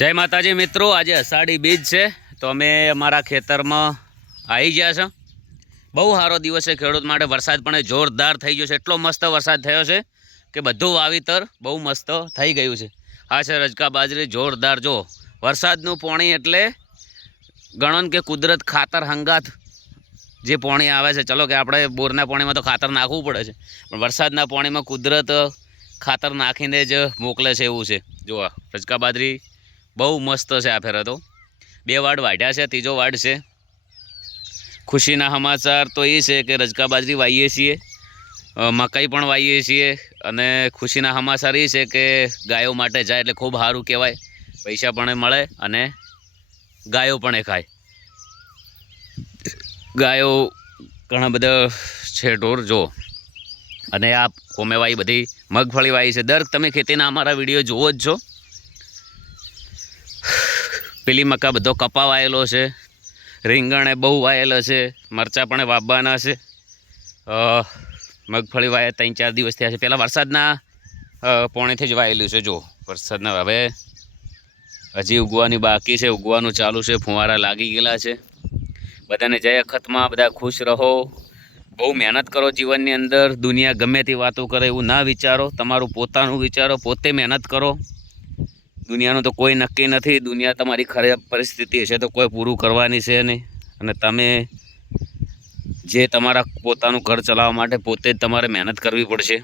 જય માતાજી મિત્રો, આજે અષાઢી બીજ છે, તો અમે અમારા ખેતરમાં આવી ગયા છે. બહુ સારો દિવસ છે ખેડૂત માટે, વરસાદ પણ જોરદાર થઈ ગયો છે. એટલો મસ્ત વરસાદ થયો છે કે બધું વાવેતર બહુ મસ્ત થઈ ગયું છે. આ છે રજકા બાજરી, જોરદાર. જો, વરસાદનું પાણી એટલે ગણો કે કુદરત ખાતર હંગાત જે પાણી આવે છે. ચલો કે આપણે બોરના પાણીમાં તો ખાતર નાખવું પડે છે. પણ વરસાદના પાણીમાં કુદરત ખાતર નાખીને જ મોકલે છે એવું છે. જુઓ રજકા બાજરી બહુ મસ્ત છે આ ફેરા તો. બે વાડ વાઢ્યા છે, ત્રીજો વાડ છે. ખુશીના સમાચાર તો એ છે કે રજકા બાજરી વાવીએ છીએ મકાઈ પણ વાવીએ છીએ અને ખુશીના સમાચાર એ છે કે ગાયો માટે જાય એટલે ખૂબ સારું કહેવાય. પૈસા પણ મળે અને ગાયો પણ એ ખાય. ગાયો ઘણા બધા છે ઢોર, જો. અને આ કોમેવાઈ બધી મગફળી વાઈ છે. દર તમે ખેતીના અમારા વીડિયો જુઓ જ છો. પેલી મકા બધો કપા વાયેલો છે. રીંગણે બહુ વાયેલો છે. મરચાં પણ વાવવાના છે. મગફળી વાયા ત્રણ ચાર દિવસ થયા છે. પહેલાં વરસાદના પોણેથી જ વાયેલું છે. જો, વરસાદના હવે હજી ઉગવાની બાકી છે. ઉગવાનું ચાલુ છે. ફુવારા લાગી ગયેલા છે. બધાને જય અખતમાં બધા ખુશ રહો. બહુ મહેનત કરો જીવનની અંદર. દુનિયા ગમે તે વાતો કરે એવું ના વિચારો. તમારું પોતાનું વિચારો. પોતે મહેનત કરો. દુનિયાનું તો કોઈ નક્કી નથી. દુનિયા તમારી ખરાબ પરિસ્થિતિ હશે તો કોઈ પૂરું કરવાની છે નહીં. અને તમે જે તમારા પોતાનું ઘર ચલાવવા માટે પોતે જ તમારે મહેનત કરવી પડશે.